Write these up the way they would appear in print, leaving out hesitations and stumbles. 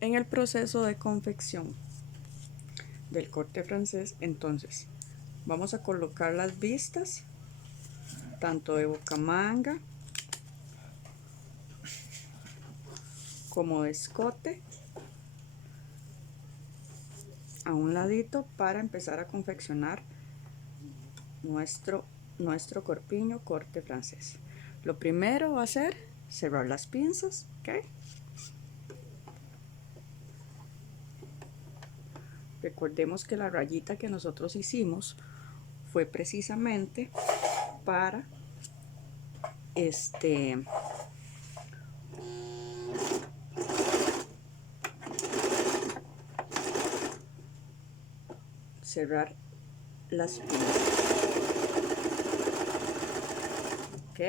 En el proceso de confección del corte francés, entonces vamos a colocar las vistas tanto de bocamanga como de escote a un ladito para empezar a confeccionar nuestro corpiño corte francés. Lo primero va a ser cerrar las pinzas, ¿ok? Recordemos que la rayita que nosotros hicimos fue precisamente para cerrar las pinzas, ¿ok?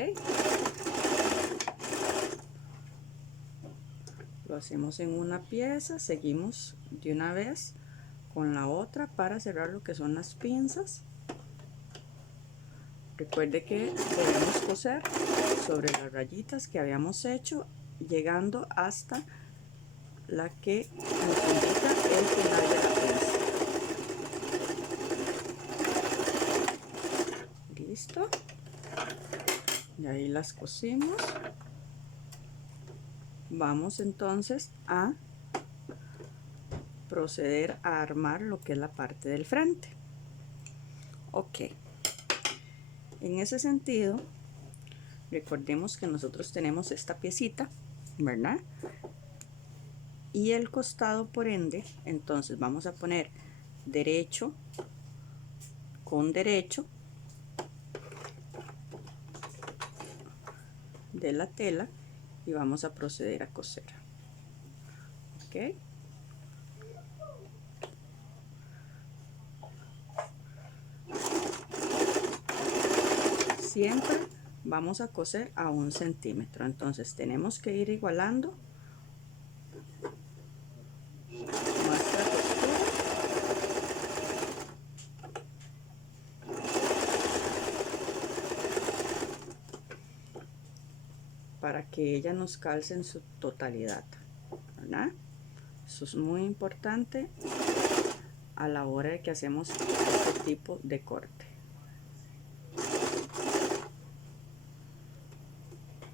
Lo hacemos en una pieza, seguimos de una vez con la otra para cerrar lo que son las pinzas. Recuerde que debemos coser sobre las rayitas que habíamos hecho, llegando hasta la que nos indica el final de la pinza. Listo, y ahí las cosimos. Vamos entonces a proceder a armar lo que es la parte del frente. Ok, en ese sentido, recordemos que nosotros tenemos esta piecita, ¿verdad? Y el costado, por ende, entonces vamos a poner derecho con derecho de la tela y vamos a proceder a coser. Ok, siempre vamos a coser a 1 centímetro, entonces tenemos que ir igualando nuestra costura para que ella nos calce en su totalidad, ¿verdad? Eso es muy importante a la hora de que hacemos este tipo de corte.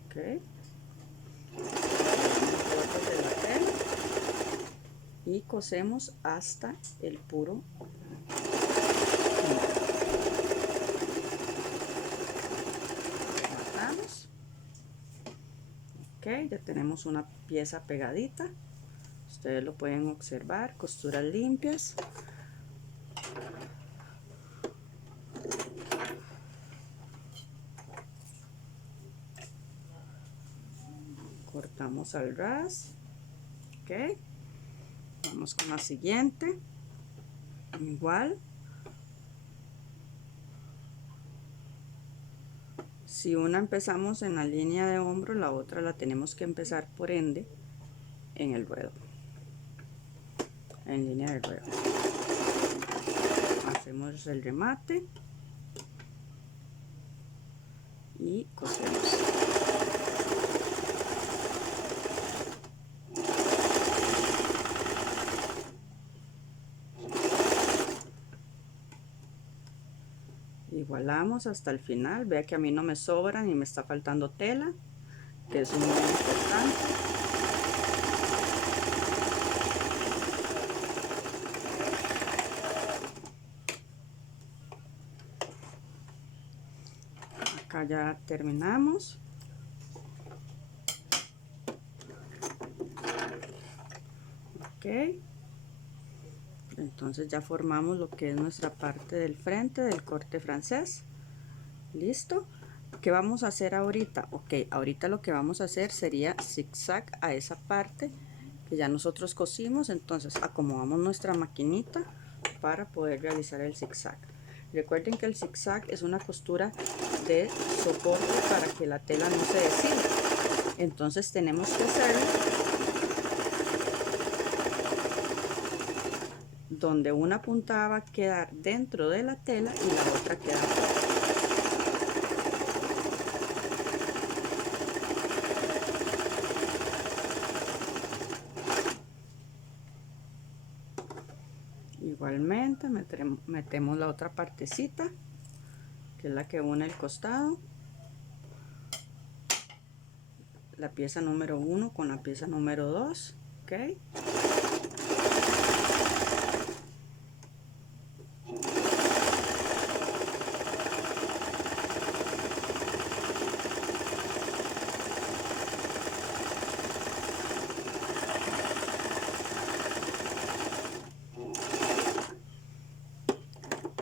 Ok, y cosemos hasta el puro matamos. Ok, ya tenemos una pieza pegadita, ustedes lo pueden observar, costuras limpias. Cortamos al ras. Ok, vamos con la siguiente, igual. Si una empezamos en la línea de hombro, la otra la tenemos que empezar por ende en el ruedo, en línea del ruedo. Hacemos el remate y cosemos. Igualamos hasta el final. Vea que a mí no me sobra ni me está faltando tela, que es muy importante. Acá ya terminamos. Ok, entonces ya formamos lo que es nuestra parte del frente del corte francés. Listo. ¿Qué vamos a hacer ahorita? Ok, ahorita lo que vamos a hacer sería zigzag a esa parte que ya nosotros cosimos. Entonces acomodamos nuestra maquinita para poder realizar el zigzag. Recuerden que el zigzag es una costura de soporte para que la tela no se deshice. Entonces tenemos que hacerlo donde una puntada va a quedar dentro de la tela y la otra queda fuera. Igualmente metemos la otra partecita, que es la que une el costado, la pieza número 1 con la pieza número 2. Ok,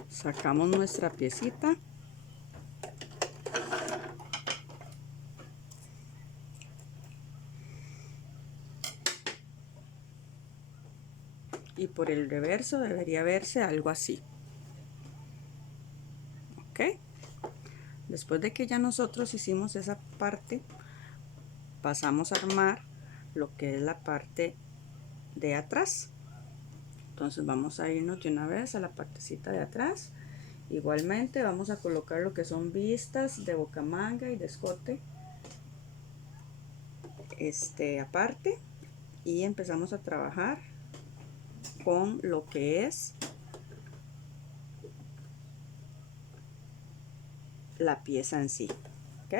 sacamos nuestra piecita y por el reverso debería verse algo así. Ok, después de que ya nosotros hicimos esa parte, pasamos a armar lo que es la parte de atrás. Entonces vamos a irnos de una vez a la partecita de atrás. Igualmente vamos a colocar lo que son vistas de bocamanga y de escote aparte, y empezamos a trabajar con lo que es la pieza en sí. ¿Ok?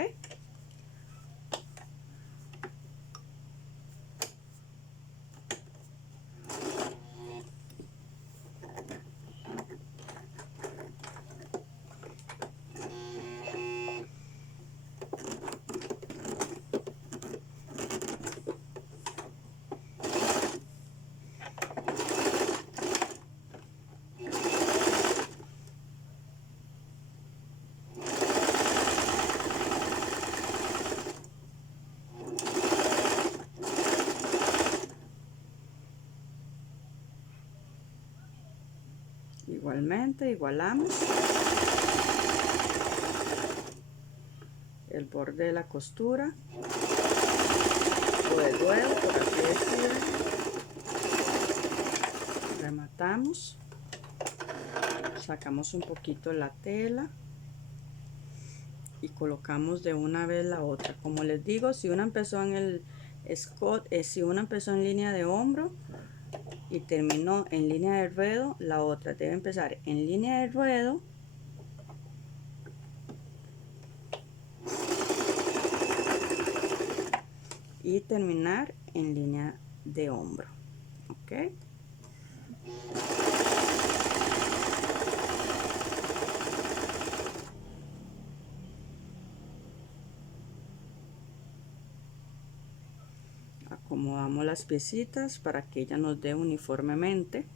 Igualmente igualamos el borde de la costura o el ruedo, por así decirlo. Rematamos, sacamos un poquito la tela y colocamos de una vez la otra. Como les digo, si una empezó en el escote, si una empezó en línea de hombro y terminó en línea de ruedo, la otra debe empezar en línea de ruedo y terminar en línea de hombro. Ok, acomodamos las piecitas para que ella nos dé uniformemente.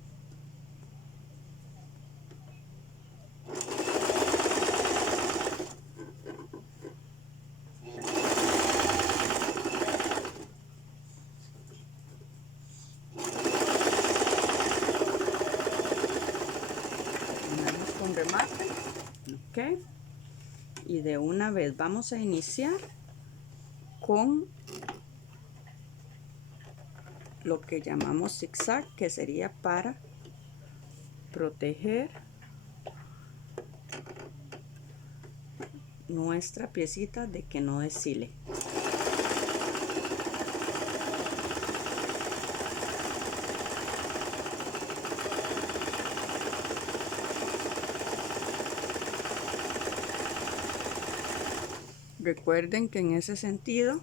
Con remate. Ok, y de una vez vamos a iniciar con lo que llamamos zigzag, que sería para proteger nuestra piecita de que no deshile. Recuerden que en ese sentido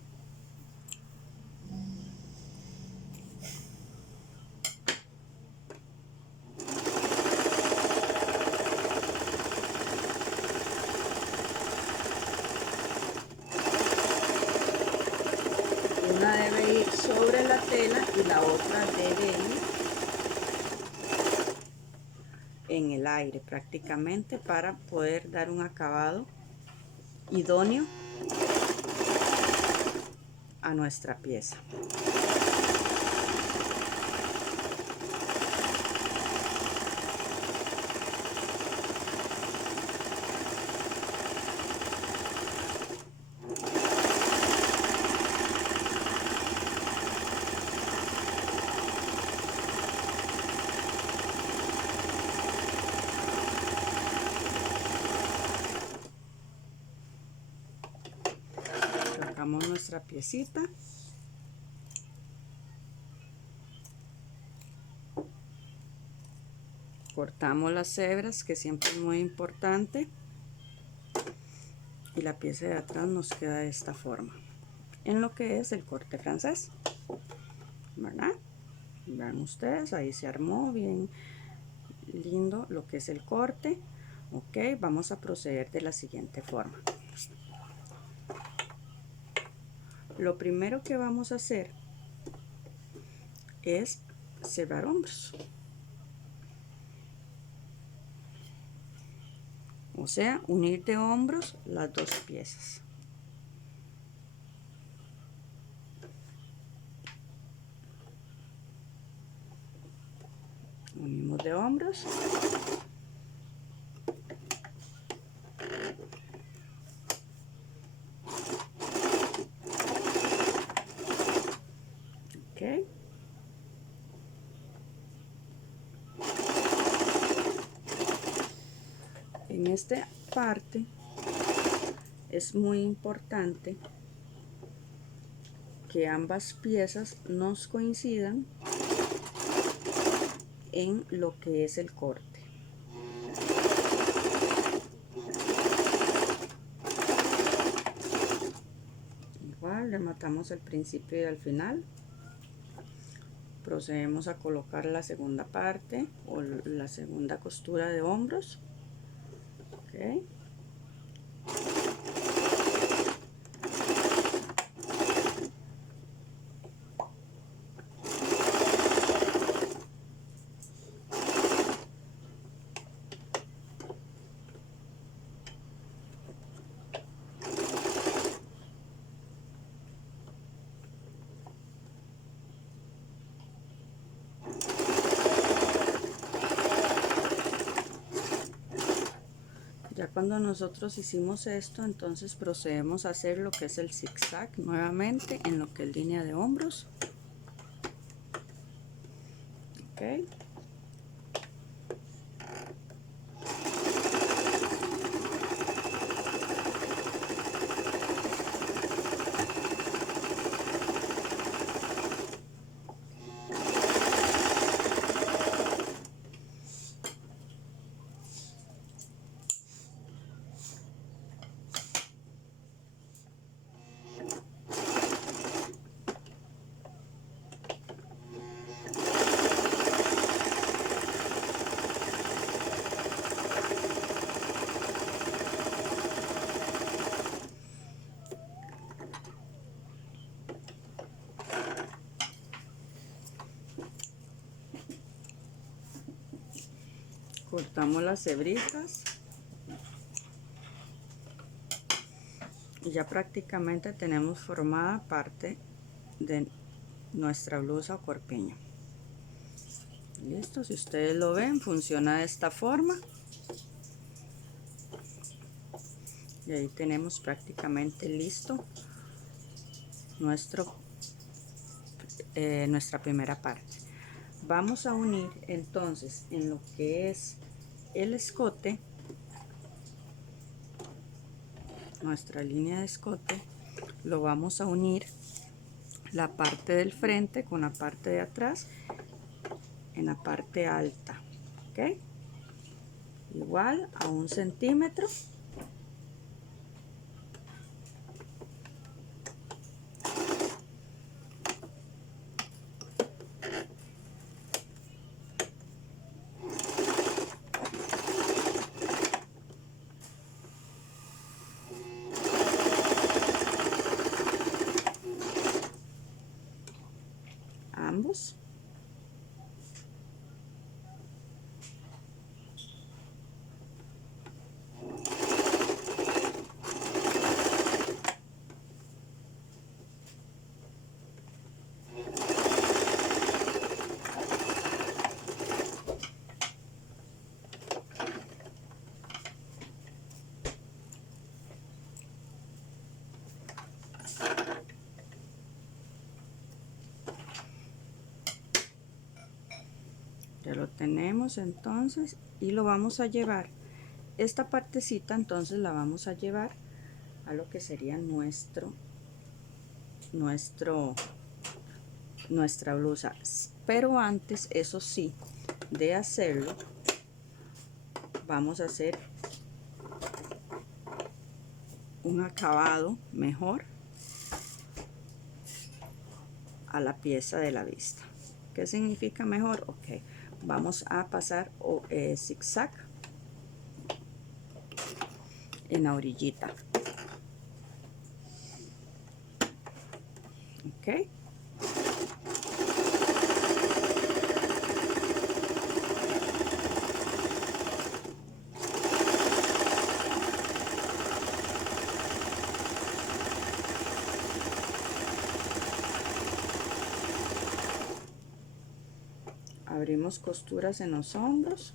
una debe ir sobre la tela y la otra debe ir en el aire prácticamente, para poder dar un acabado idóneo a nuestra pieza. Sacamos nuestra piecita cortamos las hebras, que siempre es muy importante, y la pieza de atrás nos queda de esta forma en lo que es el corte francés, ¿verdad? Vean ustedes, ahí se armó bien lindo lo que es el corte. Ok, vamos a proceder de la siguiente forma. Lo primero que vamos a hacer es cerrar hombros, o sea, unir de hombros las dos piezas. Unimos de hombros. Ok. En esta parte es muy importante que ambas piezas nos coincidan en lo que es el corte. Igual rematamos el principio y al final. Procedemos a colocar la segunda parte o la segunda costura de hombros. Okay. Ya cuando nosotros hicimos esto, entonces procedemos a hacer lo que es el zigzag nuevamente en lo que es línea de hombros. Okay. Cortamos las hebritas y ya prácticamente tenemos formada parte de nuestra blusa o corpiño. Listo, si ustedes lo ven, funciona de esta forma. Y ahí tenemos prácticamente listo nuestra primera parte. Vamos a unir entonces en lo que es el escote, nuestra línea de escote, lo vamos a unir la parte del frente con la parte de atrás en la parte alta. Ok, igual a 1 centímetro. Ambos. Ya lo tenemos entonces y lo vamos a llevar, esta partecita entonces la vamos a llevar a lo que sería nuestra blusa. Pero antes, eso sí, de hacerlo, vamos a hacer un acabado mejor a la pieza de la vista. ¿Qué significa mejor? Ok, vamos a pasar zigzag en la orillita. Ok, abrimos costuras en los hombros.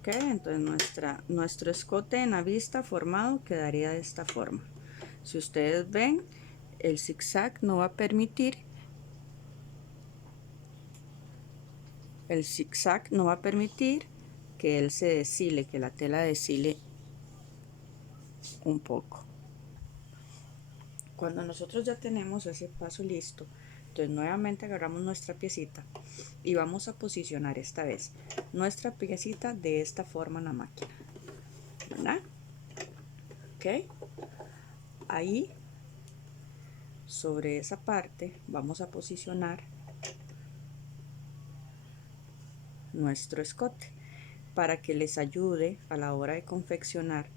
Ok, entonces nuestro escote en la vista formado quedaría de esta forma. Si ustedes ven, el zigzag no va a permitir que él se deshile, que la tela deshile un poco. Cuando nosotros ya tenemos ese paso listo, entonces nuevamente agarramos nuestra piecita y vamos a posicionar esta vez nuestra piecita de esta forma en la máquina, ¿verdad? Ok, ahí sobre esa parte vamos a posicionar nuestro escote. Para que les ayude a la hora de confeccionar,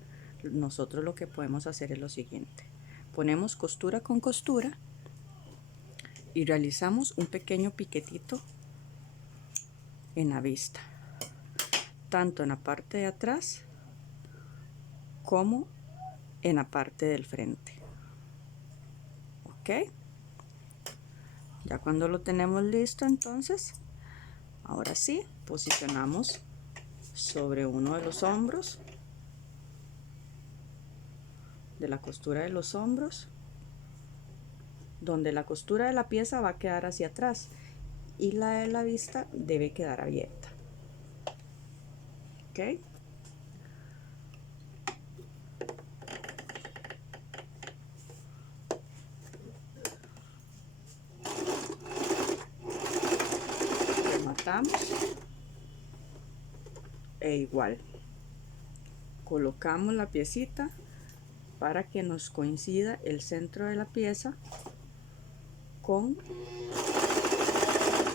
nosotros lo que podemos hacer es lo siguiente: ponemos costura con costura y realizamos un pequeño piquetito en la vista, tanto en la parte de atrás como en la parte del frente. Ok, ya cuando lo tenemos listo, entonces ahora sí posicionamos sobre uno de los hombros, de la costura de los hombros, donde la costura de la pieza va a quedar hacia atrás y la de la vista debe quedar abierta. Ok, rematamos e igual colocamos la piecita para que nos coincida el centro de la pieza con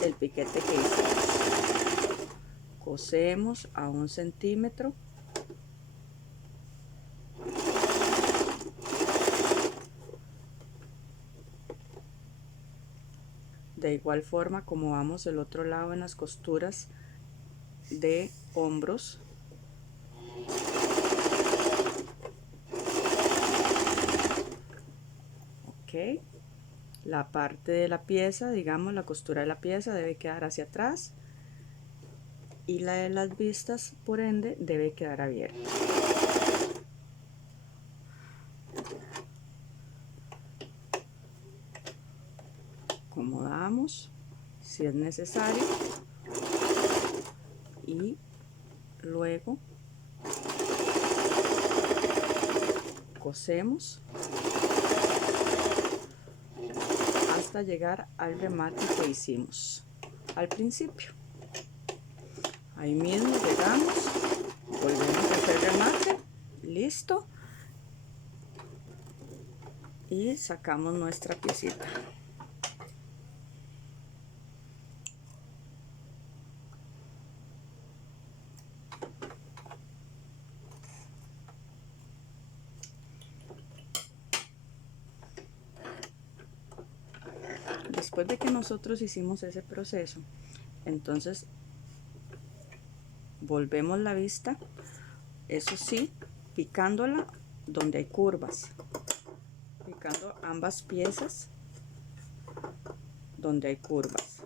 el piquete que hicimos. Cosemos a 1 centímetro. De igual forma como vamos el otro lado en las costuras de hombros. Ok, la parte de la pieza, digamos la costura de la pieza debe quedar hacia atrás y la de las vistas por ende debe quedar abierta. Acomodamos si es necesario y luego cosemos hasta llegar al remate que hicimos al principio. Ahí mismo llegamos, volvemos a hacer remate, listo, y sacamos nuestra piecita. Después de que nosotros hicimos ese proceso, entonces volvemos la vista eso sí, picándola donde hay curvas, picando ambas piezas donde hay curvas,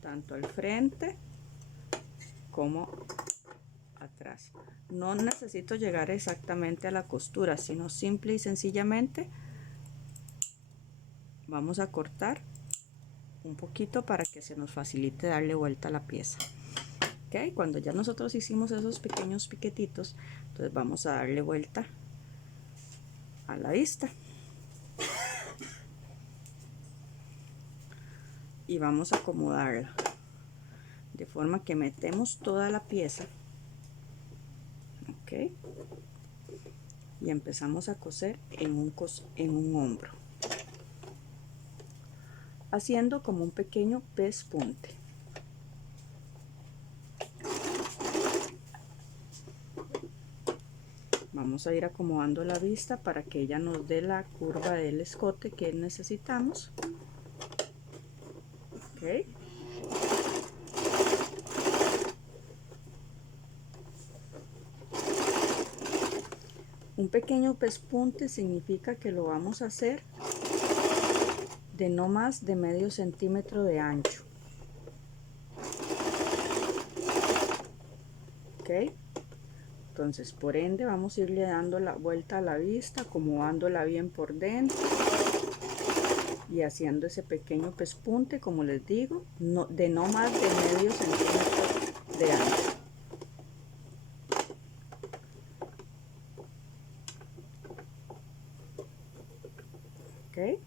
tanto al frente como atrás. No necesito llegar exactamente a la costura, sino simple y sencillamente vamos a cortar un poquito para que se nos facilite darle vuelta a la pieza. Ok, cuando ya nosotros hicimos esos pequeños piquetitos, entonces vamos a darle vuelta a la vista y vamos a acomodarla de forma que metemos toda la pieza. Ok, y empezamos a coser en un hombro, haciendo como un pequeño pespunte. Vamos a ir acomodando la vista para que ella nos dé la curva del escote que necesitamos. Okay. Un pequeño pespunte significa que lo vamos a hacer de no más de medio centímetro de ancho. Ok, entonces por ende vamos a irle dando la vuelta a la vista, acomodándola bien por dentro y haciendo ese pequeño pespunte, como les digo, de no más de medio centímetro de ancho. Okay.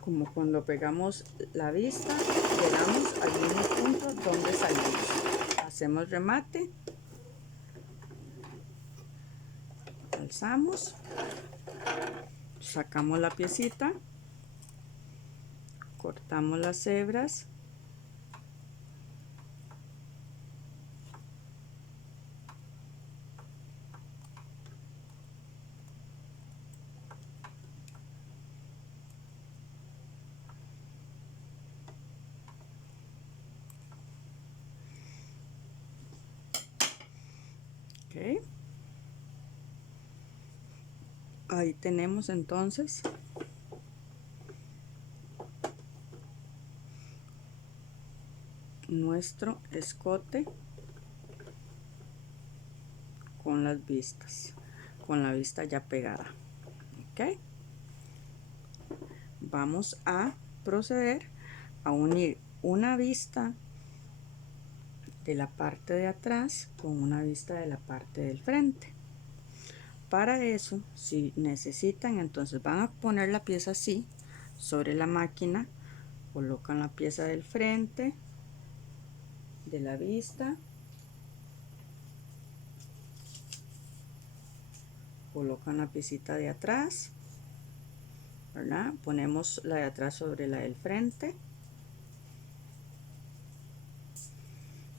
Como cuando pegamos la vista, llegamos al mismo punto donde salimos. Hacemos remate, alzamos, sacamos la piecita, cortamos las hebras, okay. Ahí tenemos entonces nuestro escote con las vistas, con la vista ya pegada. Ok, vamos a proceder a unir una vista de la parte de atrás con una vista de la parte del frente. Para eso, si necesitan, entonces van a poner la pieza así sobre la máquina, colocan la pieza del frente de la vista, colocan la piecita de atrás, ¿verdad? Ponemos la de atrás sobre la del frente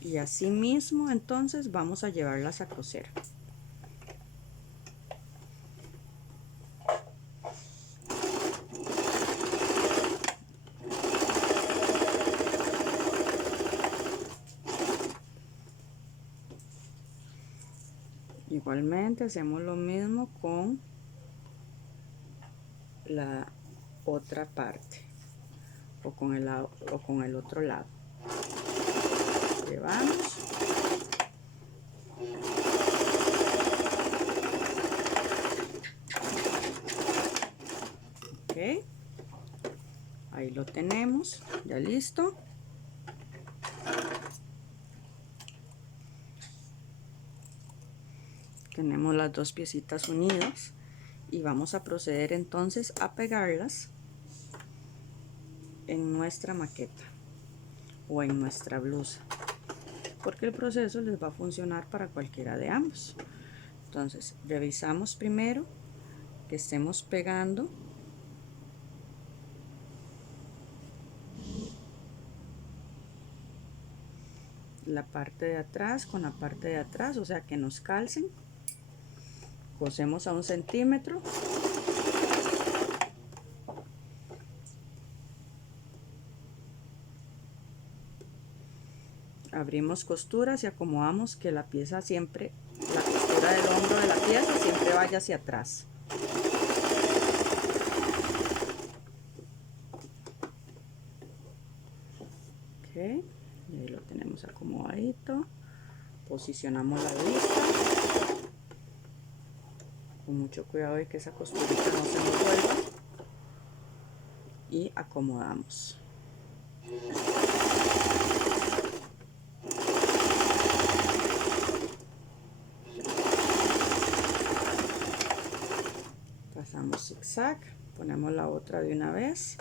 y así mismo entonces vamos a llevarlas a coser. Igualmente hacemos lo mismo con la otra parte o con el lado o con el otro lado. Llevamos, ok, ahí lo tenemos ya listo. Tenemos las dos piecitas unidas y vamos a proceder entonces a pegarlas en nuestra maqueta o en nuestra blusa, porque el proceso les va a funcionar para cualquiera de ambos. Entonces revisamos primero que estemos pegando la parte de atrás con la parte de atrás, o sea que nos calcen. Cosemos a 1 centímetro. Abrimos costuras y acomodamos que la pieza siempre, la costura del hombro de la pieza siempre vaya hacia atrás. Ok, y ahí lo tenemos acomodadito. Posicionamos la vista con mucho cuidado de que esa costurita no se nos vuelva y acomodamos. Pasamos zigzag, ponemos la otra de una vez.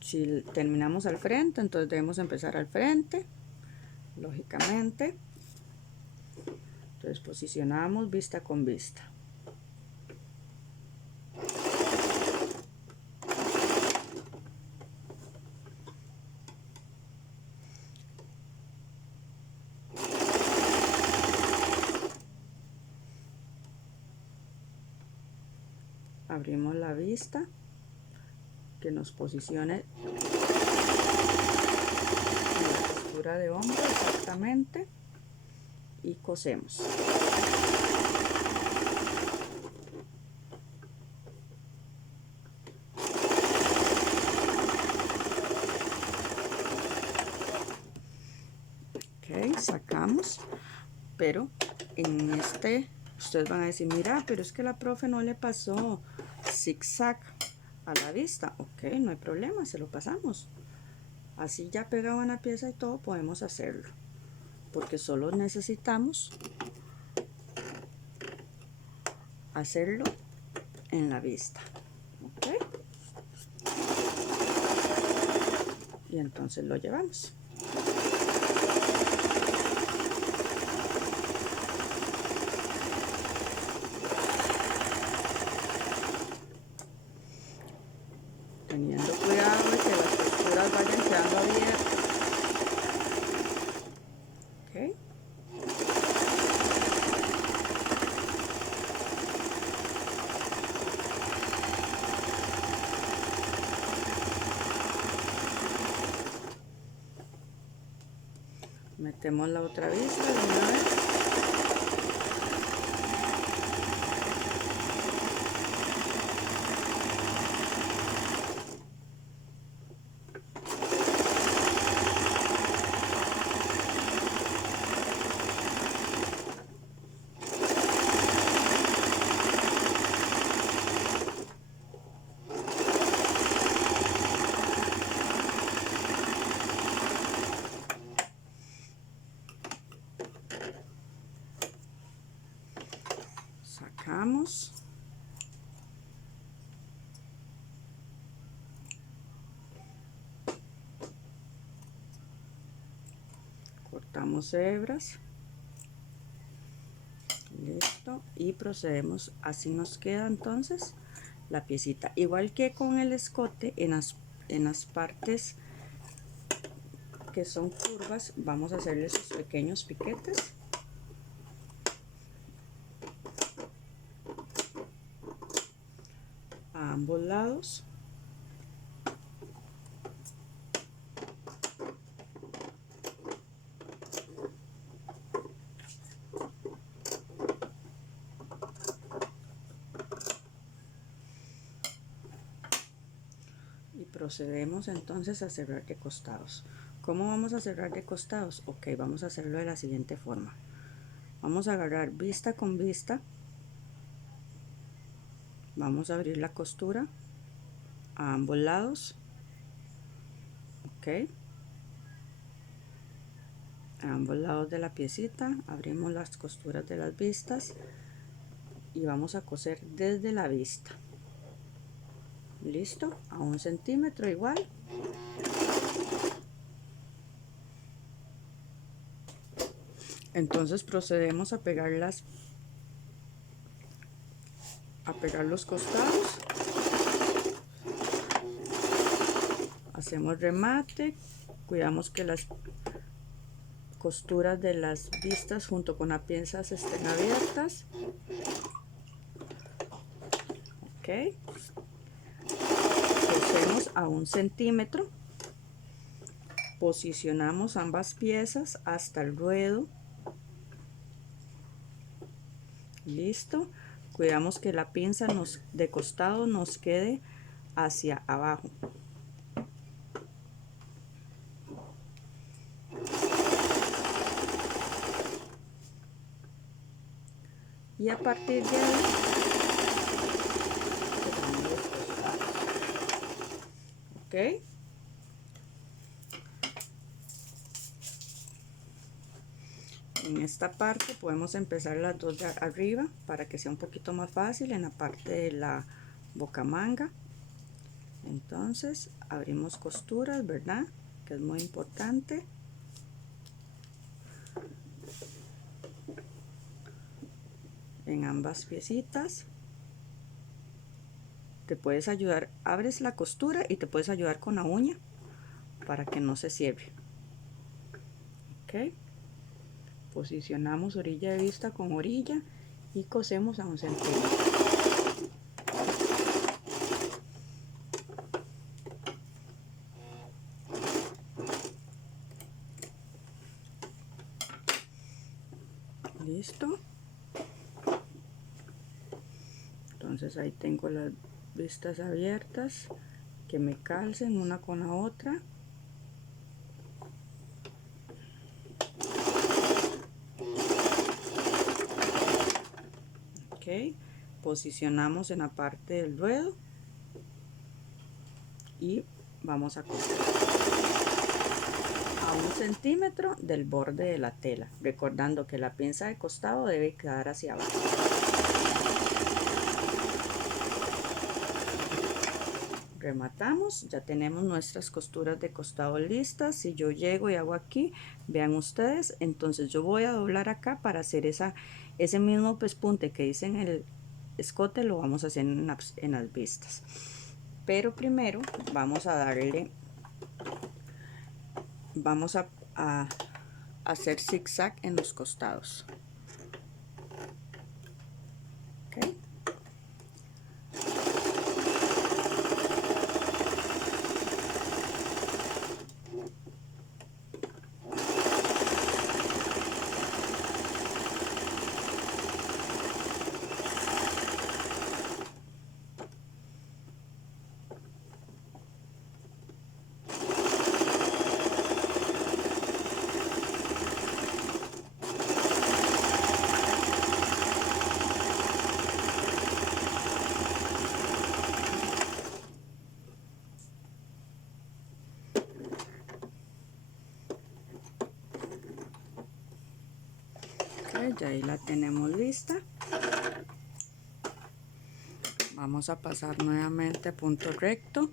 Si terminamos al frente, entonces debemos empezar al frente, lógicamente. Entonces posicionamos vista con vista. Abrimos la vista que nos posicione en la costura de hombro exactamente y cosemos. Ok, sacamos, pero en este ustedes van a decir, mira, pero es que la profe no le pasó zigzag a la vista. Ok, no hay problema, se lo pasamos. Así ya pegado en la pieza y todo podemos hacerlo, porque solo necesitamos hacerlo en la vista. Ok, y entonces lo llevamos. Teniendo cuidado de que las costuras vayan quedando abiertas. Ok. Metemos la otra vista de una vez. Sacamos. Cortamos hebras. Listo. Y procedemos. Así nos queda entonces la piecita. Igual que con el escote, en las partes que son curvas, vamos a hacerle esos pequeños piquetes. A ambos lados. Y procedemos entonces a cerrar de costados. ¿Cómo vamos a cerrar de costados? Ok, vamos a hacerlo de la siguiente forma. Vamos a agarrar vista con vista. Vamos a abrir la costura a ambos lados. Ok. A ambos lados de la piecita abrimos las costuras de las vistas y vamos a coser desde la vista. Listo, a 1 centímetro igual. Entonces procedemos a pegar los costados. Hacemos remate, cuidamos que las costuras de las vistas junto con las piezas estén abiertas. Ok, cosemos a 1 centímetro, posicionamos ambas piezas hasta el ruedo. Listo, cuidamos que la pinza de costado nos quede hacia abajo. Y a partir de ahí ok, en esta parte podemos empezar las dos de arriba para que sea un poquito más fácil en la parte de la bocamanga. Entonces abrimos costuras, ¿verdad? Que es muy importante. En ambas piecitas. Te puedes ayudar, abres la costura y te puedes ayudar con la uña para que no se cierre. Ok, posicionamos orilla de vista con orilla y cosemos a 1 centímetro. Listo, entonces ahí tengo las vistas abiertas que me calcen una con la otra. Ok, posicionamos en la parte del ruedo y vamos a coser a 1 centímetro del borde de la tela, recordando que la pinza de costado debe quedar hacia abajo. Rematamos, ya tenemos nuestras costuras de costado listas. Si yo llego y hago aquí, vean ustedes, entonces yo voy a doblar acá para hacer ese mismo pespunte que hice en el escote, lo vamos a hacer en las vistas. Pero primero vamos a hacer zigzag en los costados. Okay. Ya ahí la tenemos lista. Vamos a pasar nuevamente a punto recto.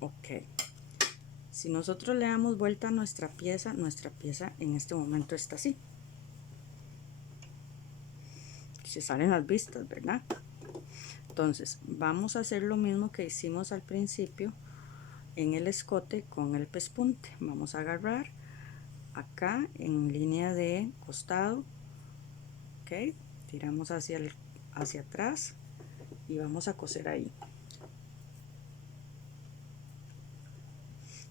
Ok, si nosotros le damos vuelta a nuestra pieza en este momento está así. Se salen las vistas, ¿verdad? Entonces vamos a hacer lo mismo que hicimos al principio en el escote con el pespunte. Vamos a agarrar acá en línea de costado, ok, tiramos hacia atrás y vamos a coser ahí.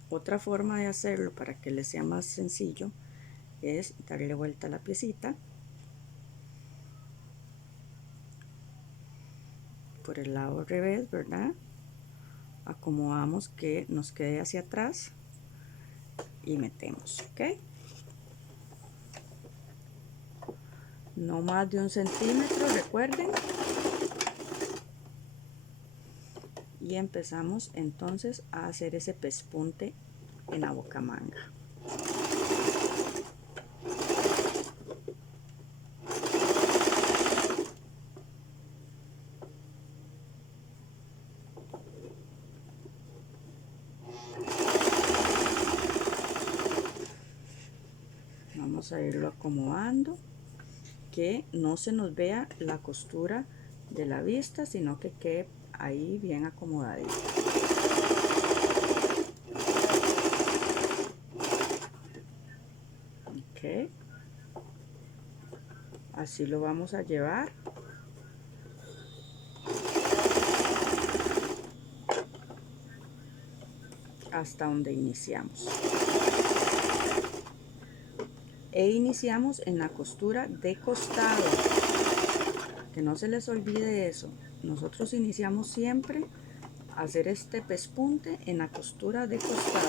Otra forma de hacerlo para que les sea más sencillo es darle vuelta a la piecita por el lado revés, ¿verdad? Acomodamos que nos quede hacia atrás y metemos, ok, no más de 1 centímetro, recuerden, y empezamos entonces a hacer ese pespunte en la bocamanga. vamos a irlo acomodando, que no se nos vea la costura de la vista, sino que quede ahí bien acomodadito. Ok, así lo vamos a llevar hasta donde iniciamos. E iniciamos en la costura de costado, que no se les olvide eso. Nosotros iniciamos siempre a hacer este pespunte en la costura de costado.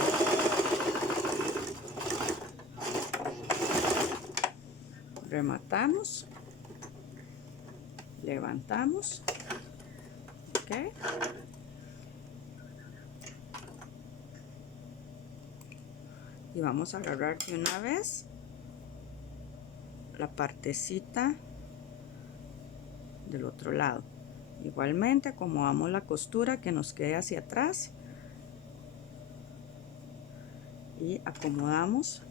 Rematamos, levantamos, ok, y vamos a agarrar de una vez la partecita del otro lado. Igualmente acomodamos la costura que nos quede hacia atrás y acomodamos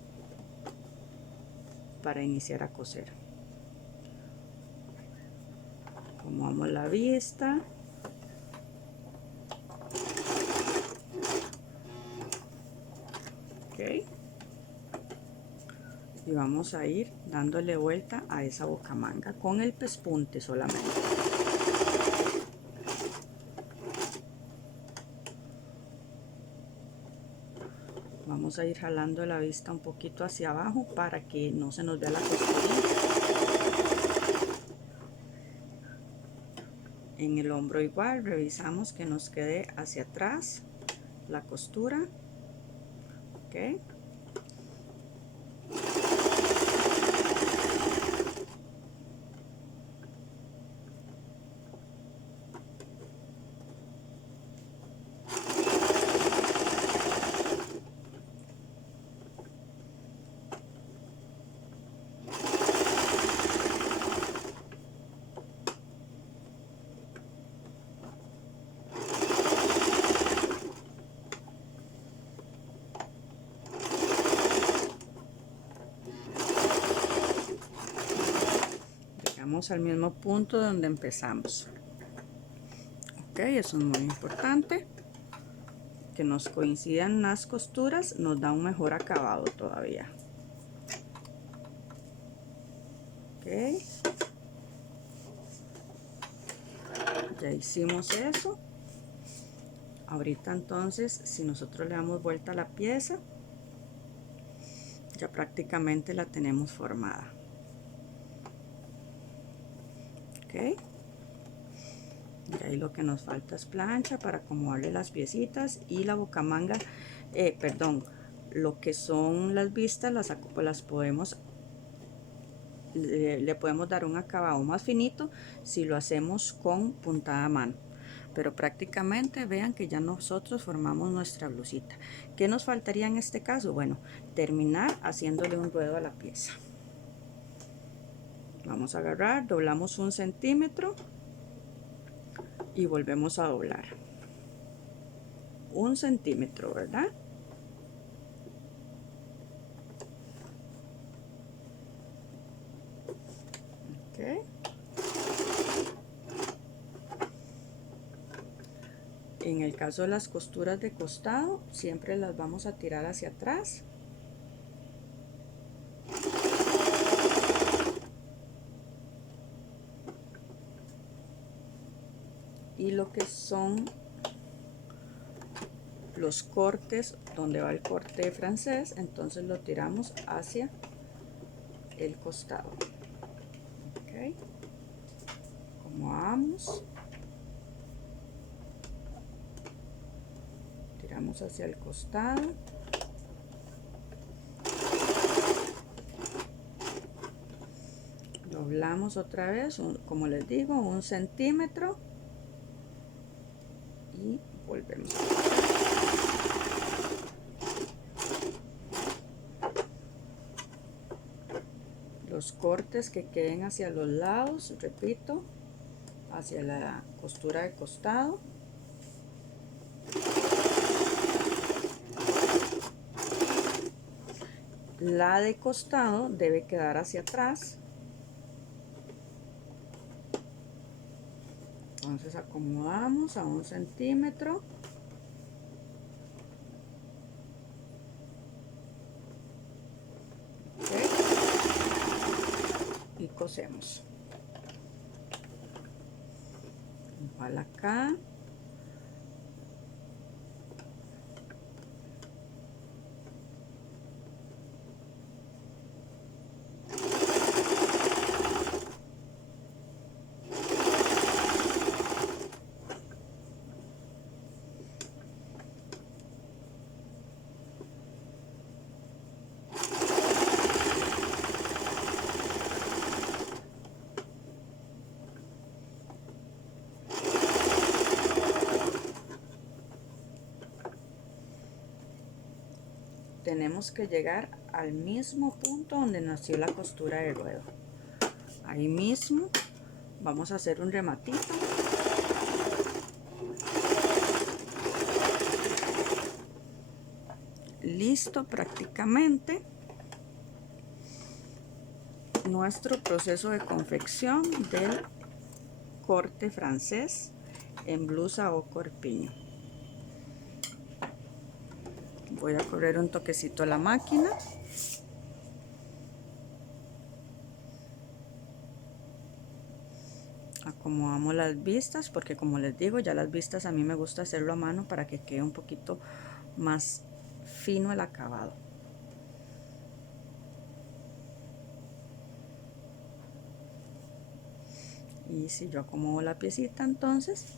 para iniciar a coser. Acomodamos la vista, ok, y vamos a ir dándole vuelta a esa bocamanga con el pespunte solamente. Vamos a ir jalando la vista un poquito hacia abajo para que no se nos vea la costurita. En el hombro igual revisamos que nos quede hacia atrás la costura, ok. Al mismo punto donde empezamos. Ok, eso es muy importante, que nos coincidan las costuras, nos da un mejor acabado todavía. Ok, ya hicimos eso. Ahorita entonces, si nosotros le damos vuelta a la pieza, ya prácticamente la tenemos formada. Ok, y ahí lo que nos falta es plancha para acomodarle las piecitas y la bocamanga, perdón, lo que son las vistas las podemos, le podemos dar un acabado más finito si lo hacemos con puntada a mano, pero prácticamente vean que ya nosotros formamos nuestra blusita. ¿Qué nos faltaría en este caso? Bueno, terminar haciéndole un ruedo a la pieza. Vamos a agarrar, doblamos 1 centímetro y volvemos a doblar 1 centímetro, ¿verdad? Okay. En el caso de las costuras de costado, siempre las vamos a tirar hacia atrás. Y lo que son los cortes, donde va el corte francés, entonces lo tiramos hacia el costado. Ok, acomodamos, tiramos hacia el costado, doblamos otra vez, como les digo, 1 centímetro y volvemos a los cortes que queden hacia los lados, repito, hacia la costura de costado. La de costado debe quedar hacia atrás. Entonces acomodamos a 1 centímetro. ¿Okay? Y cosemos. Igual acá. Tenemos que llegar al mismo punto donde nació la costura de ruedo. Ahí mismo vamos a hacer un rematito. Listo prácticamente nuestro proceso de confección del corte francés en blusa o corpiño. Voy a correr un toquecito a la máquina. Acomodamos las vistas, porque como les digo, ya las vistas a mí me gusta hacerlo a mano para que quede un poquito más fino el acabado. Y si yo acomodo la piecita, entonces